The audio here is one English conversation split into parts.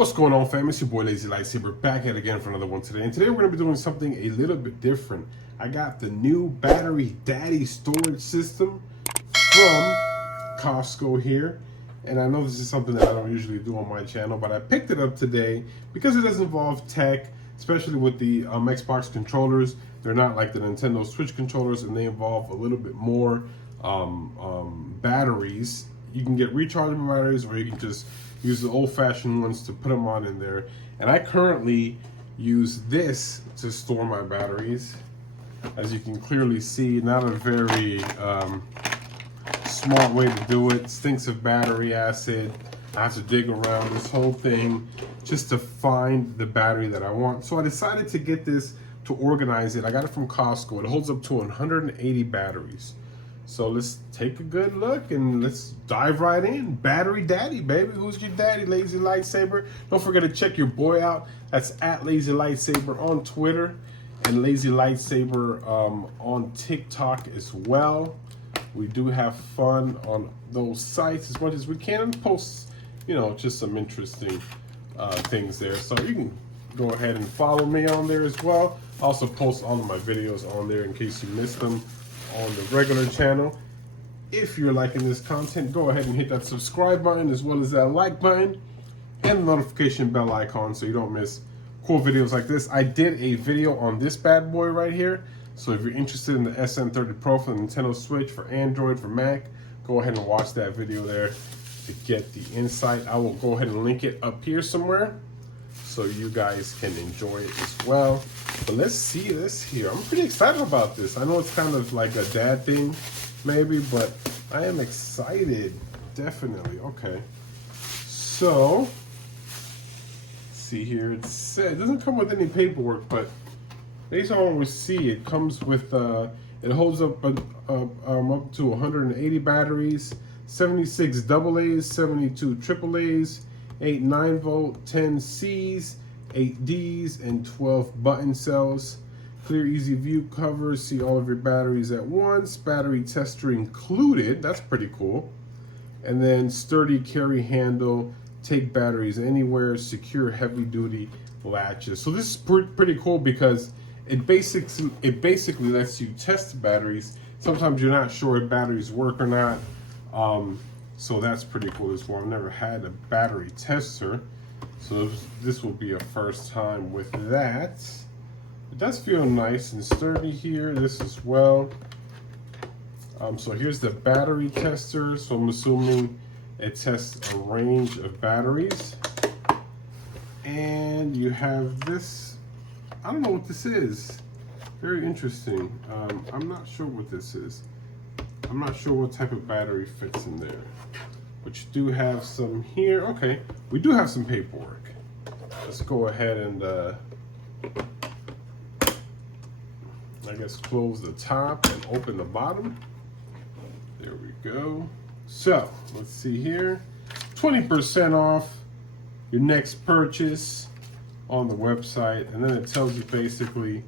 What's going on, fam? It's your boy Lazy Lightsaber back at it again for another one today. And today we're going to be doing something a little bit different. I got the new battery daddy storage system from Costco here. And I know this is something that I don't usually do on my channel, but I picked it up today because it does involve tech, especially with the Xbox controllers. They're not like the Nintendo Switch controllers, and they involve a little bit more batteries. You can get rechargeable batteries, or you can just use the old-fashioned ones to put them on in there. And I currently use this to store my batteries. As you can clearly see, not a very smart way to do it. Stinks of battery acid. I have to dig around this whole thing just to find the battery that I want. So I decided to get this to organize it. I got it from Costco. It holds up to 180 batteries. So let's take a good look and let's dive right in. Battery daddy, baby. Who's your daddy? Lazy Lightsaber. Don't forget to check your boy out. That's at Lazy Lightsaber on Twitter and Lazy Lightsaber on TikTok as well. We do have fun on those sites as much as we can and post, you know, just some interesting things there. So you can go ahead and follow me on there as well. I also post all of my videos on there in case you missed them on the regular channel. If you're liking this content, go ahead and hit that subscribe button as well as that like button and the notification bell icon so you don't miss cool videos like this. I did a video on this bad boy right here, so if you're interested in the SM30 Pro for the Nintendo Switch, for Android, for Mac, go ahead and watch that video there to get the insight. I will go ahead and link it up here somewhere so you guys can enjoy it as well. But let's see this here. I'm pretty excited about this. I know it's kind of like a dad thing, maybe, but I am excited, definitely. Okay, so see here. It doesn't come with any paperwork, but based on what we see, it comes with it holds up to 180 batteries, 76 AA's, 72 AA's, 8 9-volt, 10 C's, 8 D's, and 12 button cells. Clear, easy view cover. See all of your batteries at once. Battery tester included. That's pretty cool. And then sturdy carry handle. Take batteries anywhere. Secure heavy duty latches. So this is pretty cool because it basically lets you test batteries. Sometimes you're not sure if batteries work or not. So that's pretty cool as well. I've never had a battery tester, so this will be a first time with that. It does feel nice and sturdy here, this as well. So here's the battery tester. So I'm assuming it tests a range of batteries. And you have this, I don't know what this is. Very interesting. I'm not sure what this is. I'm not sure what type of battery fits in there. But you do have some here. Okay, we do have some paperwork. Let's go ahead and I guess close the top and open the bottom. There we go. So let's see here. 20% off your next purchase on the website. And then it tells you basically,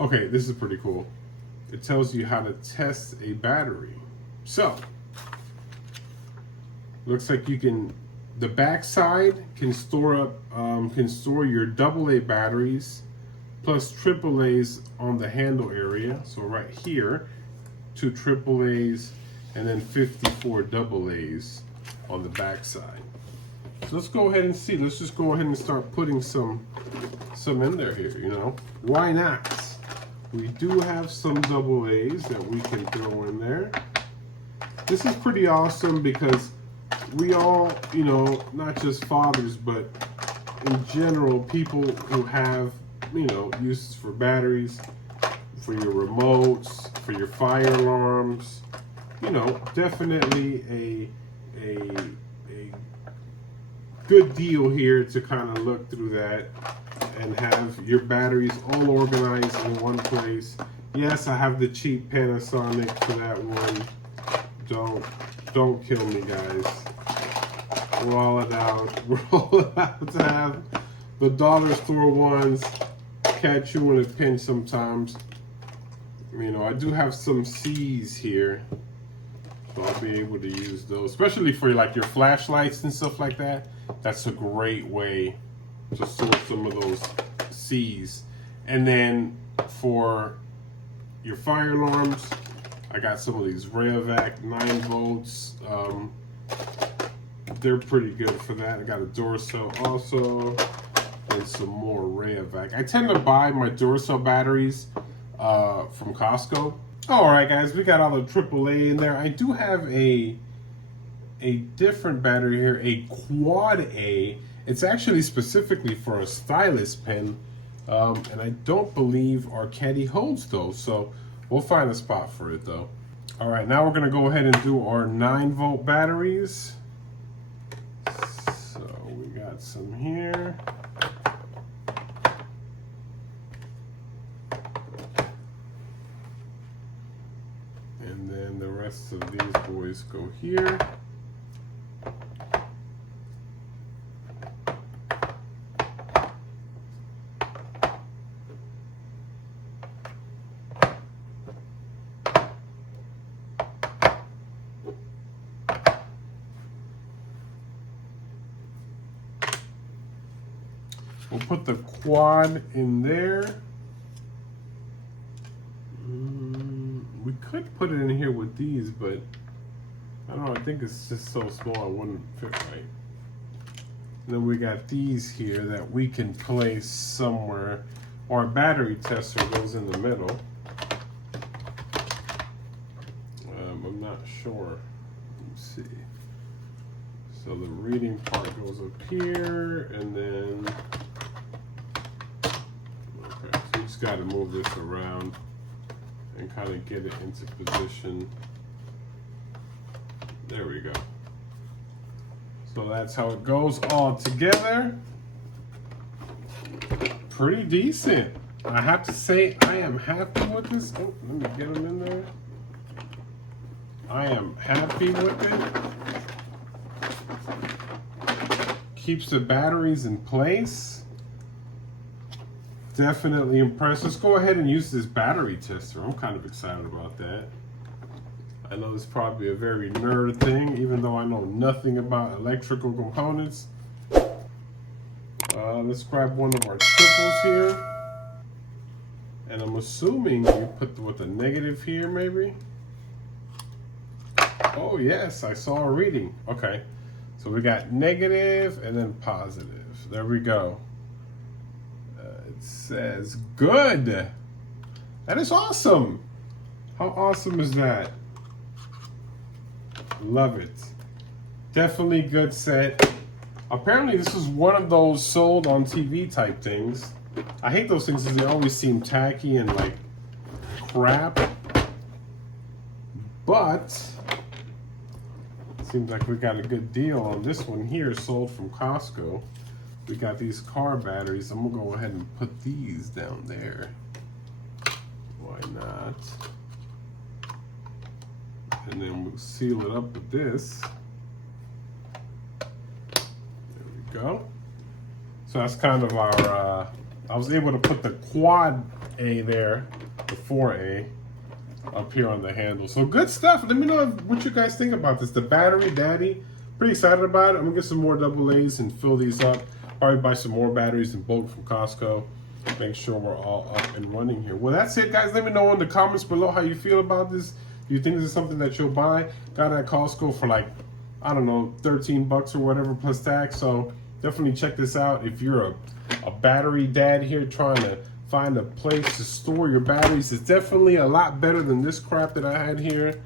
okay, this is pretty cool. It tells you how to test a battery. So looks like you can, the back side can store your AA batteries plus AAA's on the handle area. So right here, 2 AAA's and then 54 AA's on the back side. So let's go ahead and see. Let's just go ahead and start putting some in there here, you know. Why not? We do have some AA's that we can throw in there. This is pretty awesome because we all, you know, not just fathers, but in general, people who have, you know, uses for batteries, for your remotes, for your fire alarms, you know, definitely a good deal here to kind of look through that and have your batteries all organized in one place. Yes, I have the cheap Panasonic for that one. Don't kill me, guys. Roll it out. Roll it out to have the dollar store ones catch you in a pinch sometimes. You know, I do have some C's here, so I'll be able to use those, especially for like your flashlights and stuff like that. That's a great way to store some of those C's. And then for your fire alarms, I got some of these Rayovac 9 volts. They're pretty good for that. I got a Duracell also, and some more Rayovac. I tend to buy my Duracell batteries from Costco. All right, guys, we got all the AAA in there. I do have a different battery here, a Quad A. It's actually specifically for a stylus pen, and I don't believe our caddy holds those, so we'll find a spot for it though. All right, now we're gonna go ahead and do our 9-volt batteries. So we got some here. And then the rest of these boys go here. We'll put the quad in there. We could put it in here with these, but I don't know, I think it's just so small it wouldn't fit right. And then we got these here that we can place somewhere. Our battery tester goes in the middle. I'm not sure. Let's see. So the reading part goes up here, and then okay, so you just got to move this around and kind of get it into position. There we go. So that's how it goes all together. Pretty decent. I have to say I am happy with this. Oh, let me get them in there. I am happy with it. Keeps the batteries in place. Definitely impressed. Let's go ahead and use this battery tester. I'm kind of excited about that. I know this is probably a very nerd thing, even though I know nothing about electrical components. Let's grab one of our triples here. And I'm assuming you put the negative here, maybe? Oh, yes, I saw a reading. Okay, so we got negative and then positive. There we go. It says good. That is awesome. How awesome is that? Love it. Definitely good set. Apparently this is one of those sold on TV type things. I hate those things because they always seem tacky and like crap. But it seems like we got a good deal on this one here, sold from Costco. We got these car batteries. I'm gonna go ahead and put these down there. Why not? And then we'll seal it up with this. There we go. So that's kind of our, I was able to put the quad A there, the 4A, up here on the handle. So good stuff. Let me know what you guys think about this. The battery daddy, pretty excited about it. I'm gonna get some more AA's and fill these up. Probably buy some more batteries in bulk from Costco. Make sure we're all up and running here. Well, that's it, guys. Let me know in the comments below how you feel about this. Do you think this is something that you'll buy? Got it at Costco for like, I don't know, 13 bucks or whatever plus tax. So definitely check this out. If you're a battery dad here trying to find a place to store your batteries, it's definitely a lot better than this crap that I had here,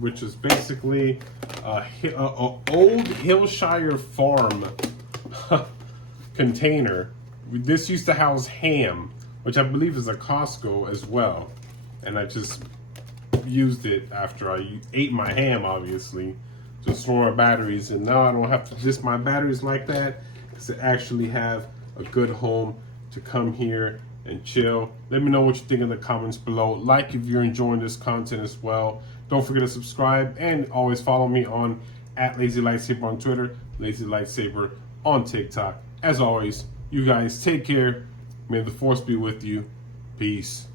which is basically a old Hilshirie Farm container. This used to house ham, which I believe is a Costco as well. And I just used it after I ate my ham, obviously, to store batteries. And now I don't have to list my batteries like that, because I actually have a good home to come here and chill. Let me know what you think in the comments below. Like if you're enjoying this content as well. Don't forget to subscribe and always follow me on @lazylightsaber on Twitter, lazylightsaber on TikTok. As always, you guys take care. May the force be with you. Peace.